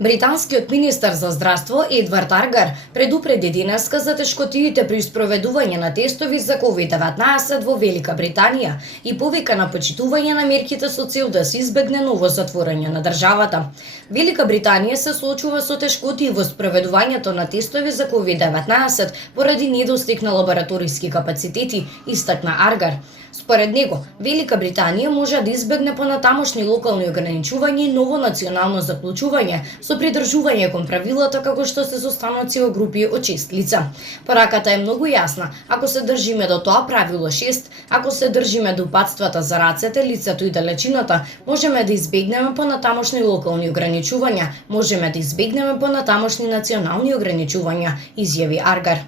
Британскиот министер за здравство Едвард Аргар предупреди денеска за тешкотиите при спроведување на тестови за COVID-19 во Велика Британија и повика на почитување на мерките со цел да се избегне ново затворање на државата. Велика Британија се соочува со тешкотии во спроведувањето на тестови за COVID-19 поради недостиг на лабораториски капацитети, истакна Аргар. Според него, Велика Британија може да избегне понатамошни локални ограничувања и ново национално заклучување со придржување кон правилата како што се состануваат во групи од 6 лица. Пораката е многу јасна. Ако се држиме до тоа правило 6, ако се држиме до упатствата за рацете, лицето и далечината, можеме да избегнеме понатамошни локални ограничувања, можеме да избегнеме понатамошни национални ограничувања, изјави Аргар.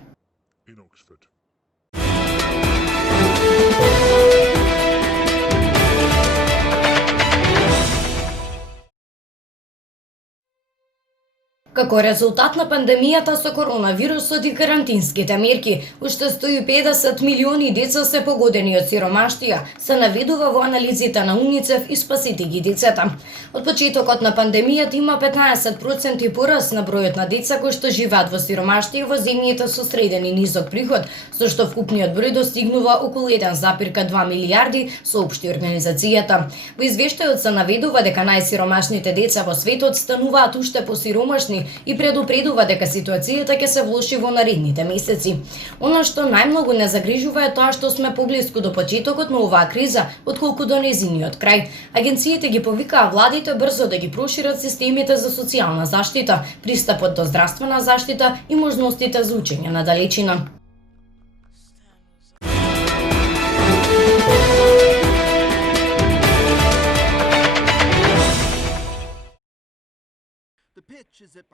Како резултат на пандемијата со коронавирусот и карантинските мерки, уште 150 милиони деца се погодени од сиромаштија, се наведува во анализите на УНИЦЕФ и Спасете ги децата. Од почетокот на пандемијата има 15% пораст на бројот на деца кои што живеат во сиромаштија во земјите со среден и низок приход, со што вкупниот број достигнува околу 1,2 милијарди, соопшти организацијата. Во извештајот се наведува дека најсиромашните деца во светот стануваат уште посиромашни и предупредува дека ситуацијата ќе се влоши во наредните месеци. Она што најмногу не загрижува е тоа што сме поблиску до почетокот на оваа криза отколку до нејзиниот крај. Агенциите ги повикаа владите брзо да ги прошират системите за социјална заштита, пристапот до здравствена заштита и можностите за учење на далечина.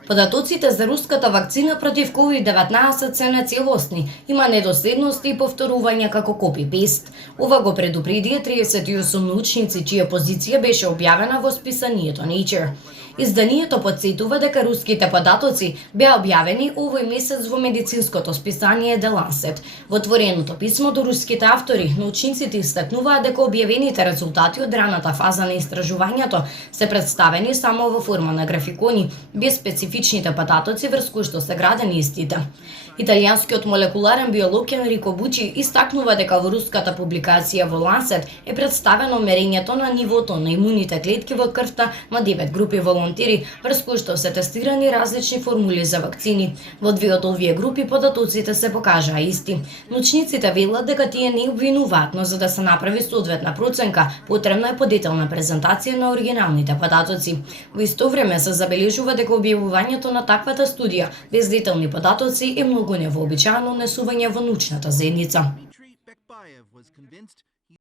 Податоците за руската вакцина против COVID-19 се нецелосни, има недоследности и повторување како копи-пест. Ова го предупреди 38 научници чија позиција беше објавена во списанието Nature. Изданието потсетува дека руските податоци беа објавени овој месец во медицинското списание The Lancet. Во отвореното писмо до руските автори, научниците истакнуваат дека објавените резултати од раната фаза на истражувањето се представени само во форма на графикони, без специфичните податоци врз кои што се градени истите. Италијанскиот молекуларен биолог Енрико Бучи истакнува дека во руската публикација во Lancet е представено мерењето на нивото на имуните клетки во крвта на 9 групи волонтери, врз кои што се тестирани различни формули за вакцини. Во две од овие групи податоците се покажаа исти. Научниците велат дека тие не обвинуваат, но за да се направи соодветна проценка, потребна е подетелна презентација на оригиналните податоци. Во исто време се забележува дека објавувањето на таквата студија без детални податоци е многу невообичаено унесување во научната заедница.